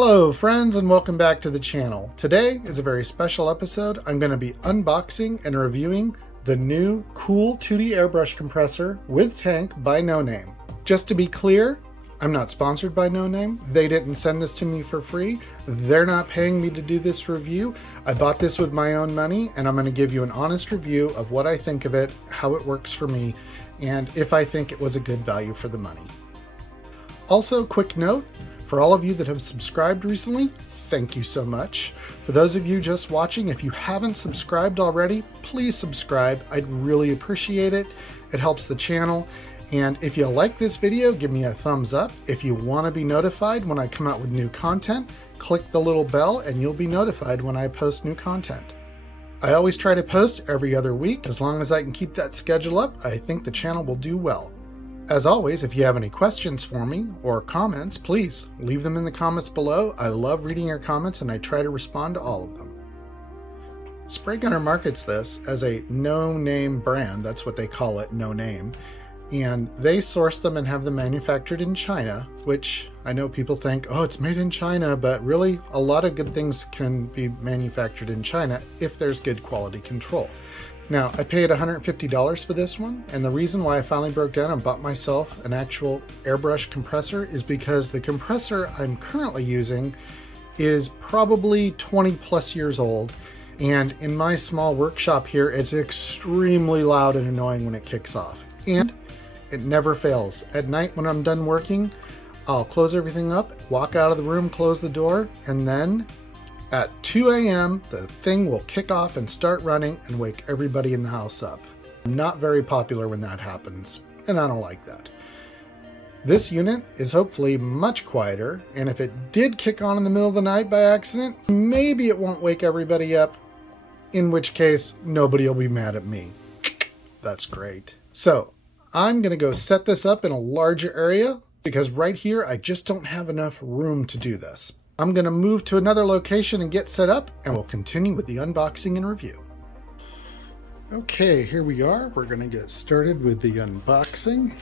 Hello friends, and welcome back to the channel. Today is a very special episode. I'm going to be unboxing and reviewing the new cool Tooty airbrush compressor with tank by No Name. Just to be clear, I'm not sponsored by No Name. They didn't send this to me for free. They're not paying me to do this review. I bought this with my own money, and I'm going to give you an honest review of what I think of it, how it works for me, and if I think it was a good value for the money. Also, quick note, for all of you that have subscribed recently, thank you so much. For those of you just watching, if you haven't subscribed already, please subscribe. I'd really appreciate it. It helps the channel. And if you like this video, give me a thumbs up. If you want to be notified when I come out with new content, click the little bell and you'll be notified when I post new content. I always try to post every other week. As long as I can keep that schedule up, I think the channel will do well. As always, if you have any questions for me or comments, please leave them in the comments below. I love reading your comments and I try to respond to all of them. Spray Gunner markets this as a no-name brand. That's what they call it, No Name. And they source them and have them manufactured in China, which I know people think, oh, it's made in China, but really a lot of good things can be manufactured in China if there's good quality control. Now, I paid $150 for this one, and the reason why I finally broke down and bought myself an actual airbrush compressor is because the compressor I'm currently using is probably 20 plus years old, and in my small workshop here, it's extremely loud and annoying when it kicks off, and it never fails. At night when I'm done working, I'll close everything up, walk out of the room, close the door, and then at 2 a.m., the thing will kick off and start running and wake everybody in the house up. Not very popular when that happens, and I don't like that. This unit is hopefully much quieter, and if it did kick on in the middle of the night by accident, maybe it won't wake everybody up, in which case nobody will be mad at me. That's great. So I'm going to go set this up in a larger area because right here I just don't have enough room to do this. I'm going to move to another location and get set up, and we'll continue with the unboxing and review. Okay, here we are. We're going to get started with the unboxing.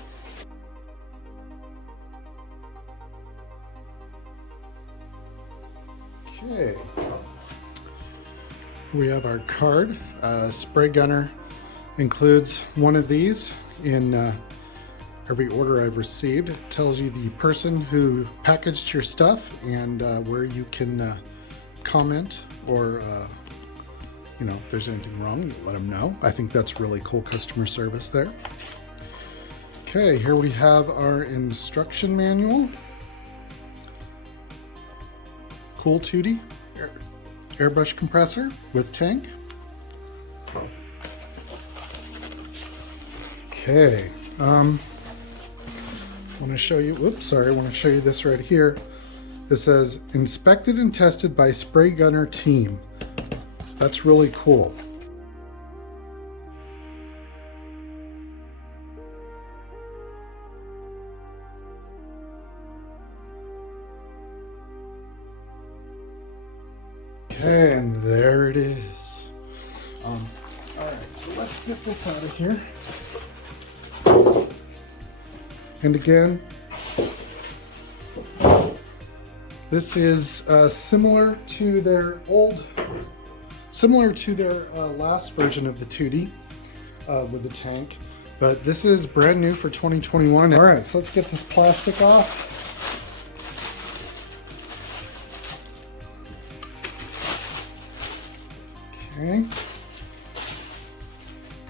Okay, we have our card. Spray Gunner includes one of these in every order I've received. It tells you the person who packaged your stuff and where you can comment or, if there's anything wrong, you let them know. I think that's really cool customer service there. Okay, here we have our instruction manual. Cool Tooty airbrush compressor with tank. Okay. I want to show you, I want to show you this right here. It says, inspected and tested by Spray Gunner team. That's really cool. Okay, and there it is. All right, so let's get this out of here. And again, this is similar to their last version of the Tooty with the tank, but this is brand new for 2021. All right, so let's get this plastic off. Okay.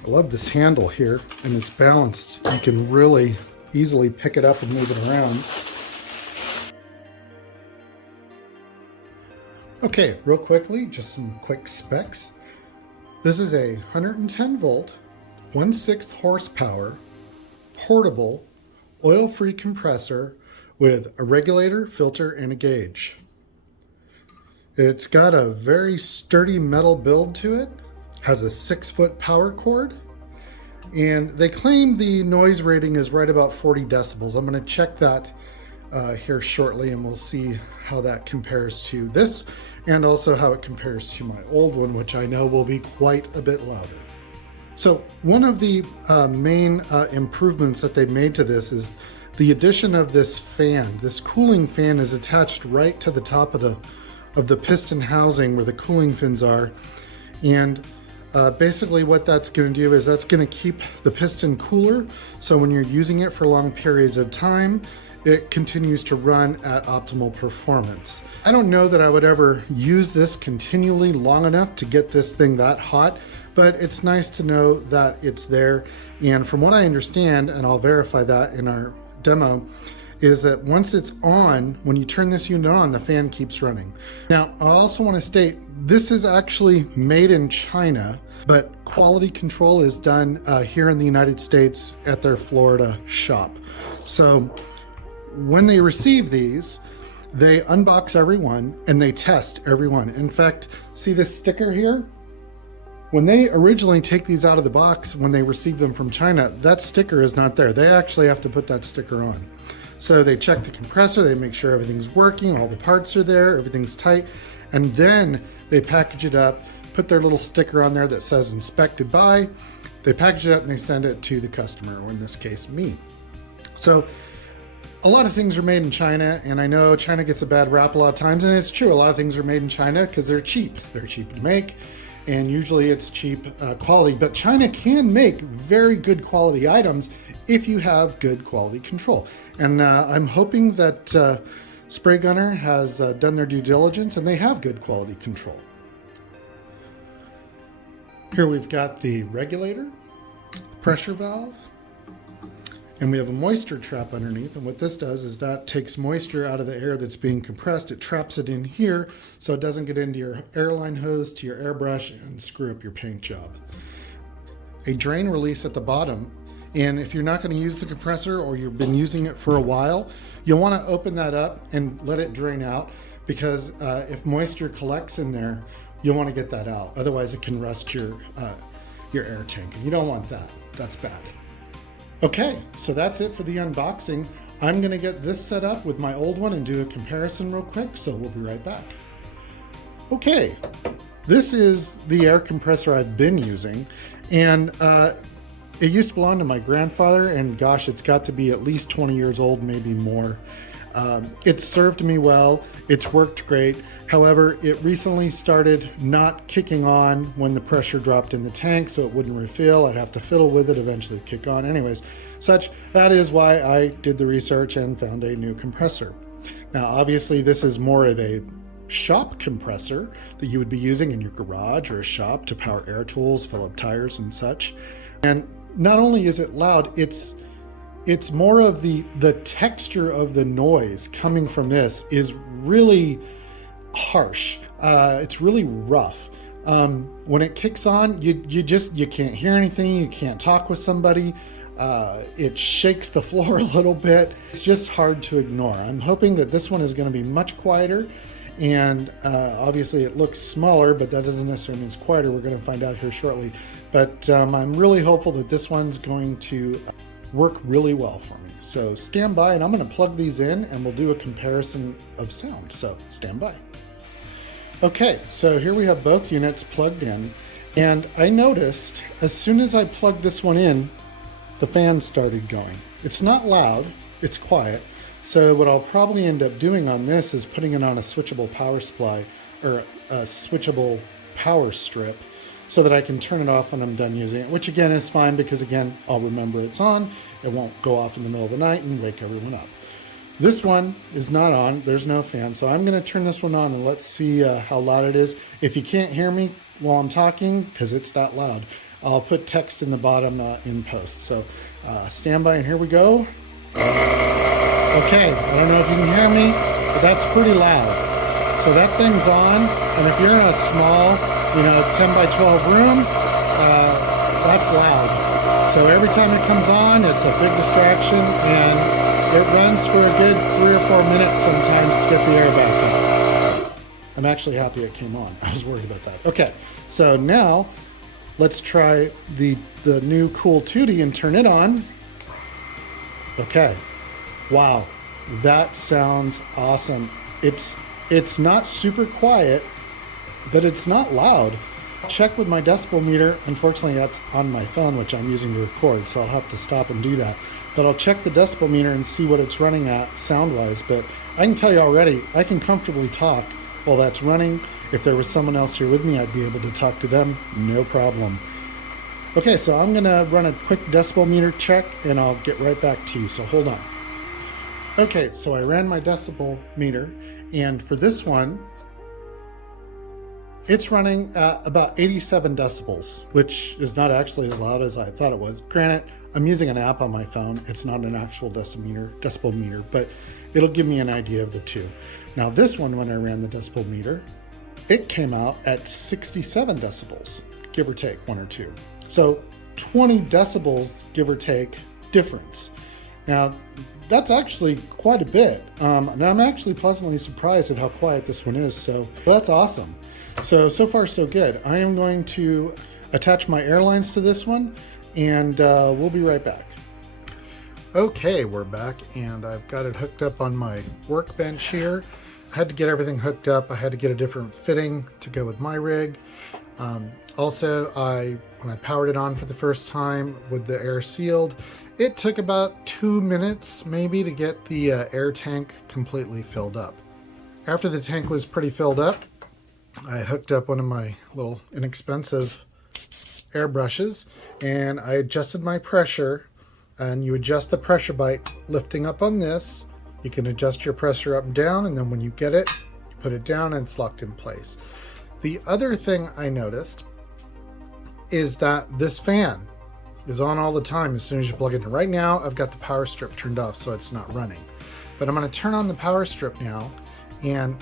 I love this handle here, and it's balanced. You can really easily pick it up and move it around. Okay, real quickly, just some quick specs. This is a 110 volt, 1/6 horsepower, portable, oil-free compressor with a regulator, filter, and a gauge. It's got a very sturdy metal build to it, has a 6-foot power cord, and they claim the noise rating is right about 40 decibels. I'm going to check that here shortly, and we'll see how that compares to this, and also how it compares to my old one, which I know will be quite a bit louder. So one of the main improvements that they made to this is The addition of this fan, this cooling fan, is attached right to the top of the piston housing where the cooling fins are. And basically what that's going to do is that's going to keep the piston cooler, so when you're using it for long periods of time, it continues to run at optimal performance. I don't know that I would ever use this continually long enough to get this thing that hot, but it's nice to know that it's there. And from what I understand, and I'll verify that in our demo, is that once it's on, when you turn this unit on, the fan keeps running. Now, I also want to state, this is actually made in China, but quality control is done here in the United States at their Florida shop. So when they receive these, they unbox every one and they test every one. In fact, see this sticker here? When they originally take these out of the box, when they receive them from China, that sticker is not there. They actually have to put that sticker on. So they check the compressor, they make sure everything's working, all the parts are there, everything's tight, and then they package it up, put their little sticker on there that says inspected by, they package it up and they send it to the customer, or in this case, me. So a lot of things are made in China, and I know China gets a bad rap a lot of times, and it's true, a lot of things are made in China because they're cheap. They're cheap to make, and usually it's cheap quality, but China can make very good quality items if you have good quality control. And I'm hoping that Spray Gunner has done their due diligence and they have good quality control. Here we've got the regulator, pressure valve, and we have a moisture trap underneath. And what this does is that takes moisture out of the air that's being compressed. It traps it in here so it doesn't get into your airline hose, to your airbrush, and screw up your paint job. A drain release at the bottom. And if you're not going to use the compressor, or you've been using it for a while, you'll want to open that up and let it drain out, because if moisture collects in there, you'll want to get that out. Otherwise it can rust your air tank, and you don't want that. That's bad. Okay, so that's it for the unboxing. I'm going to get this set up with my old one and do a comparison real quick, so we'll be right back. Okay, this is the air compressor I've been using, and it used to belong to my grandfather, and gosh, it's got to be at least 20 years old, maybe more. It's served me well, it's worked great. However, it recently started not kicking on when the pressure dropped in the tank, so it wouldn't refill. I'd have to fiddle with it, eventually kick on. Anyways, that is why I did the research and found a new compressor. Now, obviously, this is more of a shop compressor that you would be using in your garage or a shop to power air tools, fill up tires and such. And not only is it loud, it's more of the texture of the noise coming from this is really harsh. It's really rough. When it kicks on, you can't hear anything. You can't talk with somebody. It shakes the floor a little bit. It's just hard to ignore. I'm hoping that this one is going to be much quieter, and obviously it looks smaller, but that doesn't necessarily mean it's quieter. We're going to find out here shortly. But I'm really hopeful that this one's going to work really well for me. So stand by, and I'm going to plug these in and we'll do a comparison of sound. So stand by. Okay, so here we have both units plugged in, and I noticed as soon as I plugged this one in, the fan started going. It's not loud, it's quiet. So what I'll probably end up doing on this is putting it on a switchable power supply, or a switchable power strip, so that I can turn it off when I'm done using it, which again is fine, because again, I'll remember it's on. It won't go off in the middle of the night and wake everyone up. This one is not on, there's no fan, so I'm going to turn this one on and let's see how loud it is. If you can't hear me while I'm talking, because it's that loud, I'll put text in the bottom in post. So stand by, and here we go. Okay, I don't know if you can hear me, but that's pretty loud. So that thing's on, and if you're in a small, 10 by 12 room, that's loud. So every time it comes on, it's a big distraction, and it runs for a good 3 or 4 minutes sometimes to get the air back up. I'm actually happy it came on. I was worried about that. Okay, so now let's try the new cool Tooty and turn it on. Okay, wow, that sounds awesome. It's not super quiet, but it's not loud. I'll check with my decibel meter. Unfortunately, that's on my phone, which I'm using to record, so I'll have to stop and do that. but I'll check the decibel meter and see what it's running at sound-wise. But I can tell you already, I can comfortably talk while that's running. If there was someone else here with me, I'd be able to talk to them, no problem. Okay, so I'm gonna run a quick decibel meter check and I'll get right back to you, so hold on. Okay, so I ran my decibel meter, and for this one, it's running at about 87 decibels, which is not actually as loud as I thought it was. Granted, I'm using an app on my phone. It's not an actual decibel meter, but it'll give me an idea of the two. Now this one, when I ran the decibel meter, it came out at 67 decibels, give or take 1 or 2. So 20 decibels, give or take, difference. Now, that's actually quite a bit. And I'm actually pleasantly surprised at how quiet this one is, so that's awesome. So far so good. I am going to attach my air lines to this one, and we'll be right back. Okay, we're back, and I've got it hooked up on my workbench here. I had to get everything hooked up. I had to get a different fitting to go with my rig. Also, when I powered it on for the first time with the air sealed, it took about 2 minutes maybe to get the air tank completely filled up. After the tank was pretty filled up, I hooked up one of my little inexpensive airbrushes, and I adjusted my pressure. And you adjust the pressure by lifting up on this. You can adjust your pressure up and down, and then when you get it, you put it down and it's locked in place. The other thing I noticed is that this fan is on all the time as soon as you plug it in. Right now, I've got the power strip turned off, so it's not running. But I'm gonna turn on the power strip now, and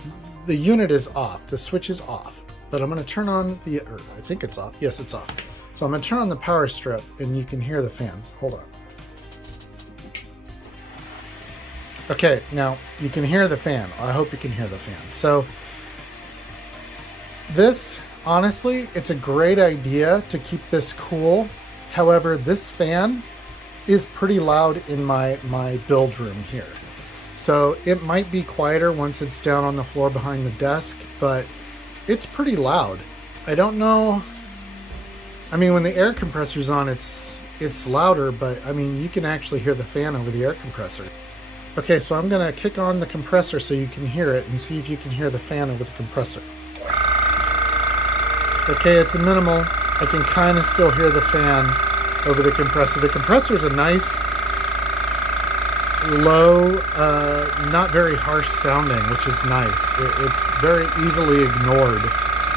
the unit is off, the switch is off. But I'm gonna turn on or I think it's off, yes, it's off. So I'm gonna turn on the power strip, and you can hear the fan. Hold on. Okay, now you can hear the fan. I hope you can hear the fan. So this, honestly, it's a great idea to keep this cool. However, this fan is pretty loud in my build room here. So it might be quieter once it's down on the floor behind the desk, but it's pretty loud. I don't know. I mean, when the air compressor's on, it's louder, but I mean, you can actually hear the fan over the air compressor. Okay, so I'm gonna kick on the compressor so you can hear it and see if you can hear the fan over the compressor. Okay, it's a minimal. I can kind of still hear the fan over the compressor. The compressor is a nice, low, not very harsh sounding, which is nice. It's very easily ignored.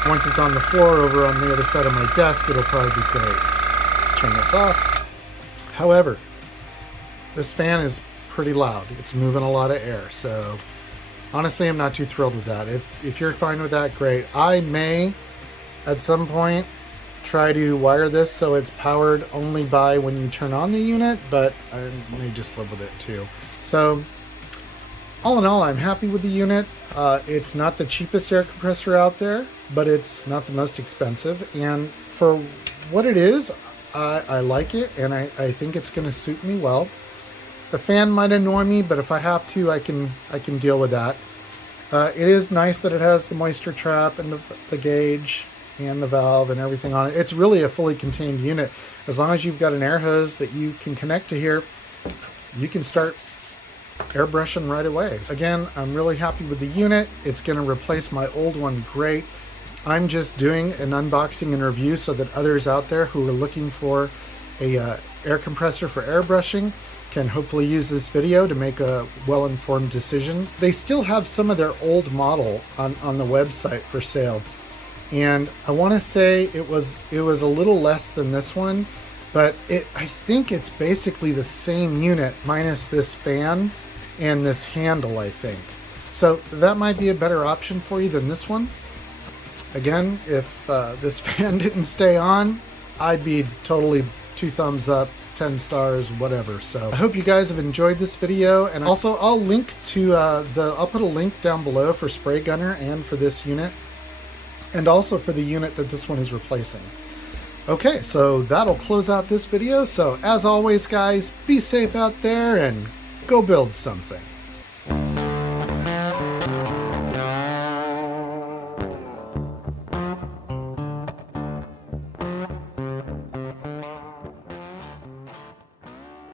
Once it's on the floor over on the other side of my desk, it'll probably be great. Turn this off. However, this fan is pretty loud. It's moving a lot of air, so honestly I'm not too thrilled with that. If you're fine with that, great. I may at some point try to wire this so it's powered only by when you turn on the unit, but I may just live with it too. So all in all, I'm happy with the unit. It's not the cheapest air compressor out there, but it's not the most expensive, and for what it is, I like it, and I think it's going to suit me well. The fan might annoy me, but if I have to, I can deal with that. It is nice that it has the moisture trap and the gauge and the valve and everything on it. It's really a fully contained unit. As long as you've got an air hose that you can connect to here, you can start airbrushing right away. Again, I'm really happy with the unit. It's going to replace my old one great. I'm just doing an unboxing and review so that others out there who are looking for a air compressor for airbrushing can hopefully use this video to make a well-informed decision. They still have some of their old model on the website for sale, and I want to say it was a little less than this one, but I think it's basically the same unit minus this fan and this handle, I think. So that might be a better option for you than this one. Again, if this fan didn't stay on, I'd be totally 2 thumbs up, 10 stars, whatever. So I hope you guys have enjoyed this video, and also I'll link to I'll put a link down below for Spray Gunner and for this unit, and also for the unit that this one is replacing. Okay, so that'll close out this video. So as always, guys, be safe out there and go build something.